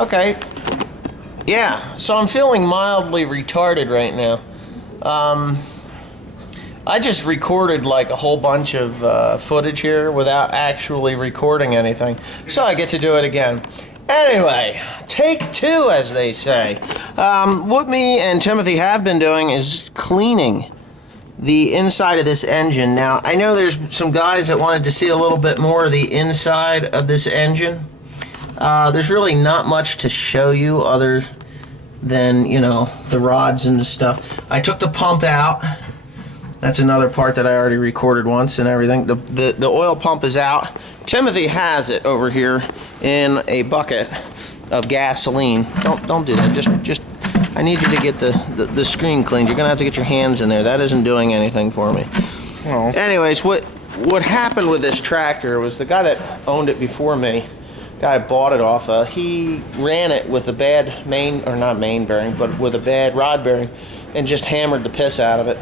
Okay. Yeah, so I'm feeling mildly retarded right now. I just recorded like a whole bunch of footage here without actually recording anything, so I get to do it again. Anyway, take two, as they say. What me and Timothy have been doing is cleaning the inside of this engine. Now, I know there's some guys that wanted to see a little bit more of the inside of this engine. There's really not much to show you other than, you know, the rods and the stuff. I took the pump out. That's another part that I already recorded once and everything. The oil pump is out. Timothy has it over here in a bucket of gasoline. Don't do that. Just I need you to get the screen cleaned. You're gonna have to get your hands in there. That isn't doing anything for me. Oh. Anyways, what happened with this tractor was the guy that owned it before me, guy I bought it off of, he ran it with a bad main, or not main bearing, but with a bad rod bearing, and just hammered the piss out of it.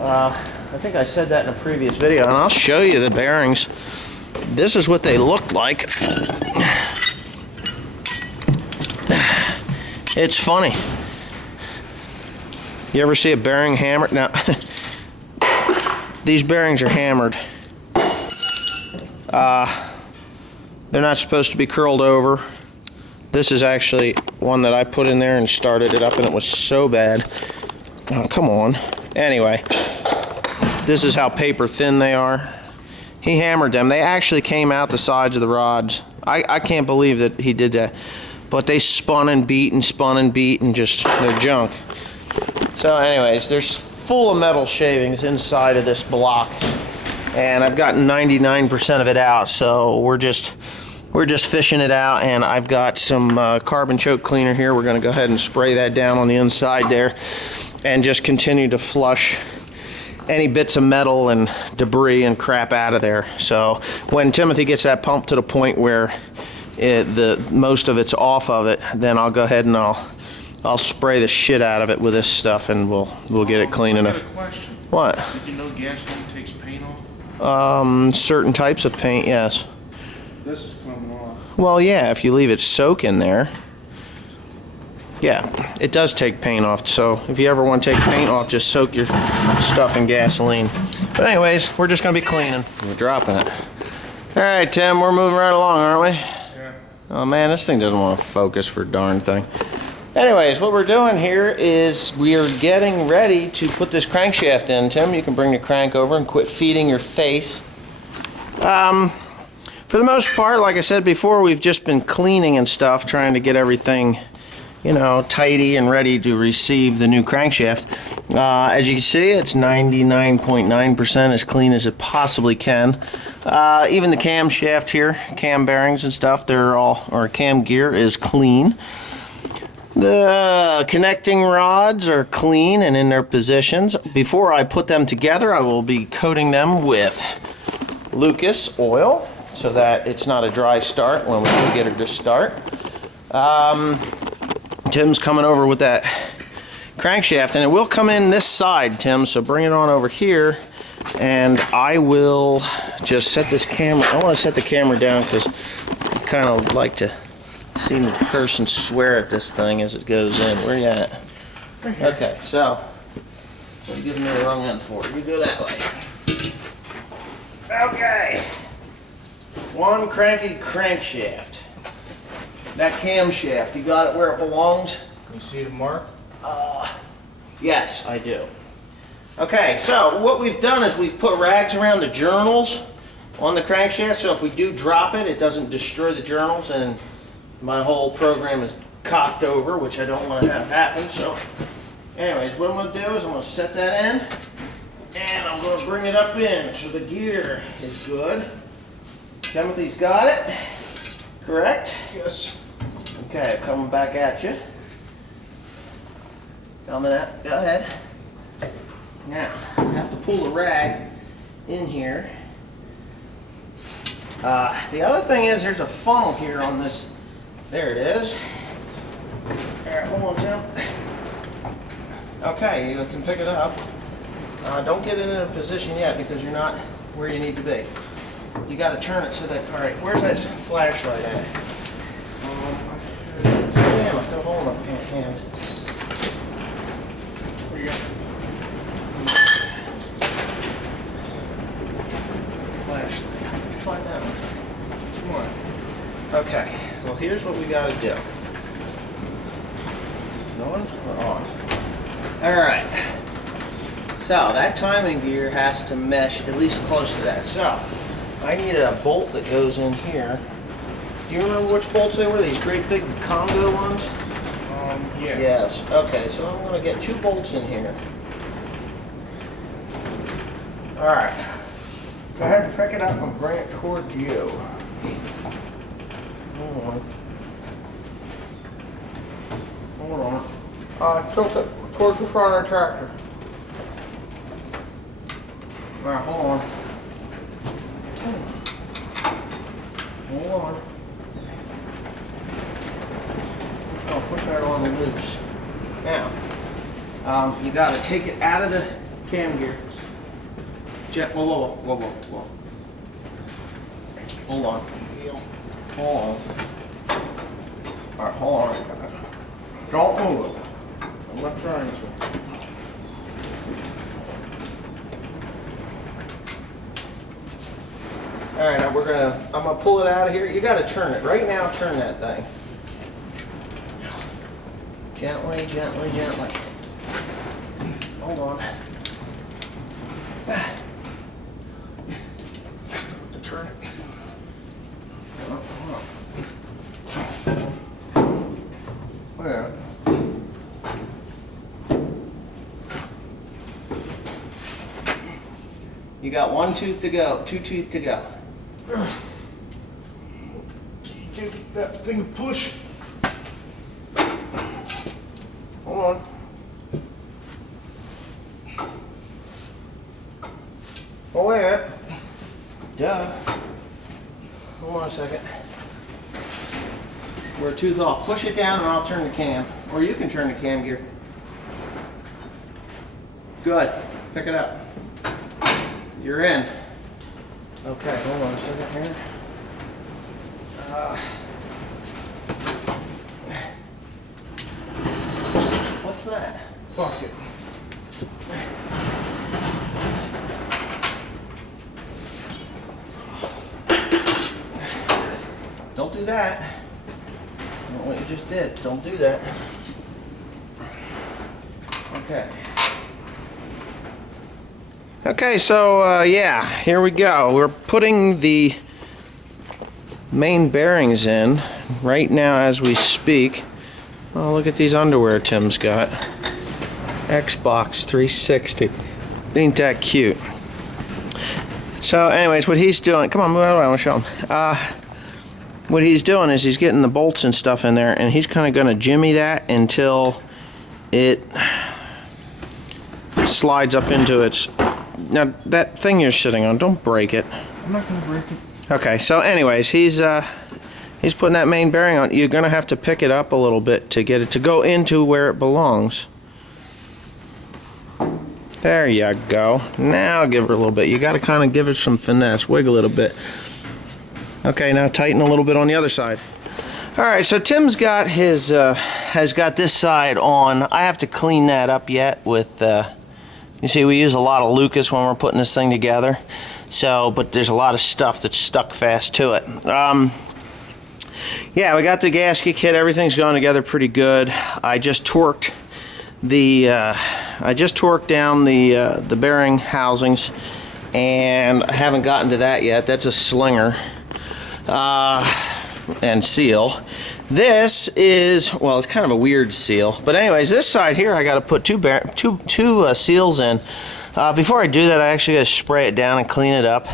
I think I said that in a previous video, and I'll show you the bearings. This is what they look like. It's funny. You ever see a bearing hammered? Now, these bearings are hammered. They're not supposed to be curled over. This is actually one that I put in there and started it up, and it was so bad. Oh, come on. Anyway, this is how paper thin they are. He hammered them. They actually came out the sides of the rods. I can't believe that he did that. But they spun and beat and just, they're junk. So anyways, there's full of metal shavings inside of this block. And I've gotten 99% of it out, so we're just fishing it out, and I've got some carbon choke cleaner here. We're gonna go ahead and spray that down on the inside there and just continue to flush any bits of metal and debris and crap out of there. So when Timothy gets that pump to the point where the most of it's off of it, then I'll go ahead and I'll spray the shit out of it with this stuff, and we'll get it clean enough. I got a question. What? Did you know gasoline takes paint off? Certain types of paint, yes. This is coming off. Well, yeah, if you leave it soak in there. Yeah, it does take paint off, so if you ever want to take paint off, just soak your stuff in gasoline. But anyways, we're just going to be cleaning. We're dropping it. All right, Tim, we're moving right along, aren't we? Yeah. Oh, man, this thing doesn't want to focus for a darn thing. Anyways, what we're doing here is we are getting ready to put this crankshaft in. Tim, you can bring the crank over and quit feeding your face. For the most part, like I said before, we've just been cleaning and stuff, trying to get everything, you know, tidy and ready to receive the new crankshaft. As you can see, it's 99.9% as clean as it possibly can. Even the camshaft here, cam bearings and stuff, they're all, or cam gear is clean. The connecting rods are clean and in their positions. Before I put them together, I will be coating them with Lucas oil so that it's not a dry start when we do get her to start. Tim's coming over with that crankshaft, and it will come in this side, Tim, so bring it on over here, and I will just set this camera. I want to set the camera down because I kind of like to see the person swear at this thing as it goes in. Where you at? Okay, so what are you giving me the wrong end for? You go that way. Okay. One cranky crankshaft. That camshaft, you got it where it belongs? Can you see the mark? Yes, I do. Okay, so what we've done is we've put rags around the journals on the crankshaft, so if we do drop it, it doesn't destroy the journals and my whole program is cocked over, which I don't want to have happen. So anyways, what I'm going to do is I'm going to set that in, and I'm going to bring it up in so the gear is good. Timothy's got it, correct? Yes. Okay, coming back at you. Coming at, go ahead. Now, I have to pull the rag in here. The other thing is there's a funnel here on this. There it is. All right, hold on, Tim. Okay, you can pick it up. Don't get it in a position yet because you're not where you need to be. You got to turn it so that, all right, where's that flashlight at? hand. Where you go? Flashlight. How did you find that one? Come on. Okay. Well, here's what we got to do. On or on? All right. So that timing gear has to mesh at least close to that. So I need a bolt that goes in here. Do you remember which bolts they were? These great big Congo ones? Yeah. Yes. Okay, so I'm going to get 2 bolts in here. All right. Go ahead and pick it up and bring it toward you. Hold on. Hold on. Tilt it towards the front of the tractor. All right, hold on. Hold on. I'll put that on the loose. Now, you got to take it out of the cam gear. Whoa. Hold on. Hold on. All right, hold on. Don't move it. I'm not trying to. All right, now I'm gonna pull it out of here. You got to turn it right now. Turn that thing. Gently. Hold on. To turn it. Yeah. You got 1 tooth to go, 2 teeth to go. Can't get that thing to push. Hold on. Oh, wait a minute. Duh. Hold on a second. We're a tooth off. Push it down and I'll turn the cam. Or you can turn the cam gear. Good. Pick it up. You're in. Okay, hold on a second here. What's that? Bucket. Don't do that. Not what you just did. Don't do that. Okay. Okay, so yeah, here we go. We're putting the main bearings in right now as we speak. Oh, look at these underwear Tim's got. Xbox 360. Ain't that cute? So anyways, what he's doing, come on, move out of the way, I want to show him. What he's doing is he's getting the bolts and stuff in there, and he's kind of going to jimmy that until it slides up into its... Now, that thing you're sitting on, don't break it. I'm not gonna break it. Okay, so anyways, he's putting that main bearing on. You're going to have to pick it up a little bit to get it to go into where it belongs. There you go. Now give her a little bit. You got to kind of give it some finesse. Wiggle it a bit. Okay, now tighten a little bit on the other side. All right, so Tim's got his has got this side on. I have to clean that up yet with. You see, we use a lot of Lucas when we're putting this thing together. So, but there's a lot of stuff that's stuck fast to it. Yeah, we got the gasket kit. Everything's going together pretty good. I just torqued down the bearing housings, and I haven't gotten to that yet. That's a slinger and seal. This is, well, it's kind of a weird seal, but anyways, this side here I got to put two seals in. Before I do that, I actually got to spray it down and clean it up.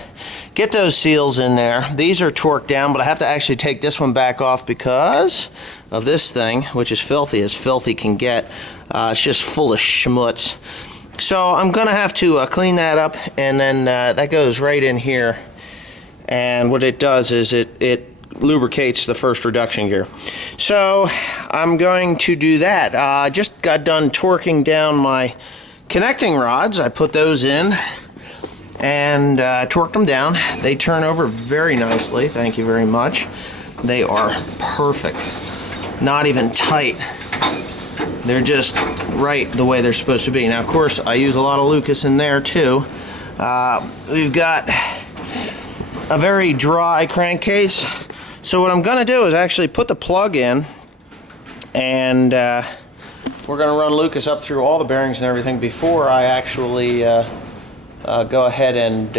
Get those seals in there. These are torqued down, but I have to actually take this one back off because of this thing, which is filthy as filthy can get. It's just full of schmutz. So I'm gonna have to clean that up, and then that goes right in here. And what it does is it lubricates the first reduction gear. So I'm going to do that. I just got done torquing down my connecting rods. I put those in and torqued them down. They turn over very nicely. Thank you very much. They are perfect. Not even tight. They're just right the way they're supposed to be. Now, of course, I use a lot of Lucas in there too. We've got a very dry crankcase. So what I'm going to do is actually put the plug in, and we're going to run Lucas up through all the bearings and everything before I actually go ahead and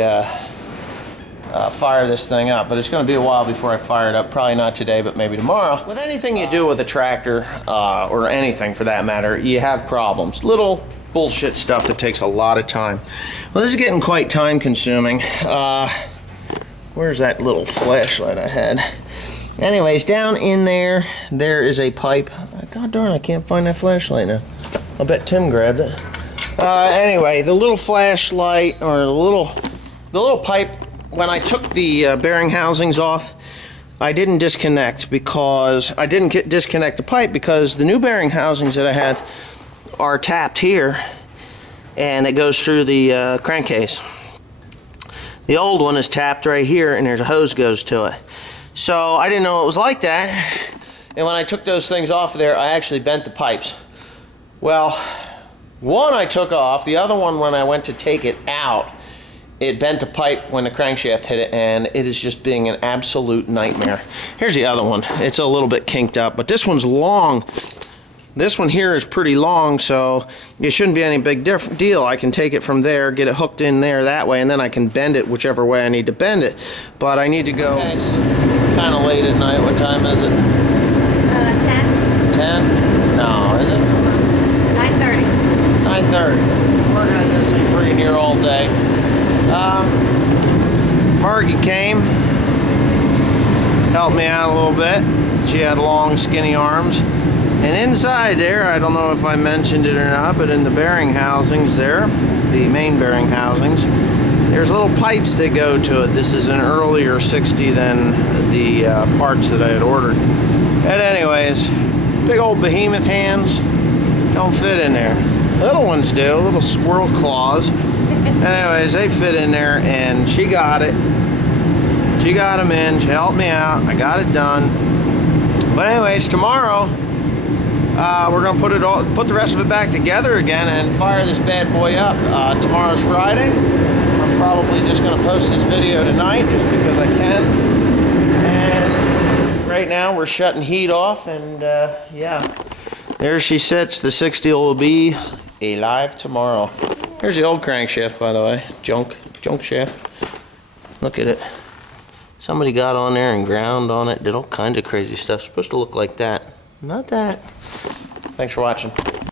fire this thing up. But it's going to be a while before I fire it up. Probably not today, but maybe tomorrow. With anything you do with a tractor, or anything for that matter, you have problems. Little bullshit stuff that takes a lot of time. Well, this is getting quite time consuming. Where's that little flashlight I had? Anyways, down in there, there is a pipe. God darn, I can't find that flashlight now. I'll bet Tim grabbed it. Anyway, the little flashlight, or the little pipe, when I took the bearing housings off, I didn't disconnect disconnect the pipe because the new bearing housings that I had are tapped here, and it goes through the crankcase. The old one is tapped right here, and there's a hose goes to it. So I didn't know it was like that, and when I took those things off of there, I actually bent the pipes. Well, one I took off, the other one when I went to take it out, it bent a pipe when the crankshaft hit it, and it is just being an absolute nightmare. Here's the other one. It's a little bit kinked up, but this one's long. This one here is pretty long, so it shouldn't be any big deal. I can take it from there, get it hooked in there that way, and then I can bend it whichever way I need to bend it. But I need to go. Okay, it's kind of late at night. What time is it? 10. 10? No, is it? 9:30. 9:30. Working on this thing pretty near all day. Margie came, helped me out a little bit. She had long, skinny arms. And inside there, I don't know if I mentioned it or not, but in the bearing housings there, the main bearing housings, there's little pipes that go to it. This is an earlier 60 than the parts that I had ordered. And anyways, big old behemoth hands don't fit in there. Little ones do, little squirrel claws. Anyways, they fit in there, and she got it. She got them in, she helped me out, I got it done. But anyways, tomorrow, we're going to put the rest of it back together again and fire this bad boy up. Tomorrow's Friday. I'm probably just going to post this video tonight just because I can. And right now we're shutting heat off, and yeah, there she sits. The 60 will be alive tomorrow. Here's the old crankshaft, by the way. Junk shaft. Look at it. Somebody got on there and ground on it, did all kinds of crazy stuff. It's supposed to look like that. Not that. Thanks for watching.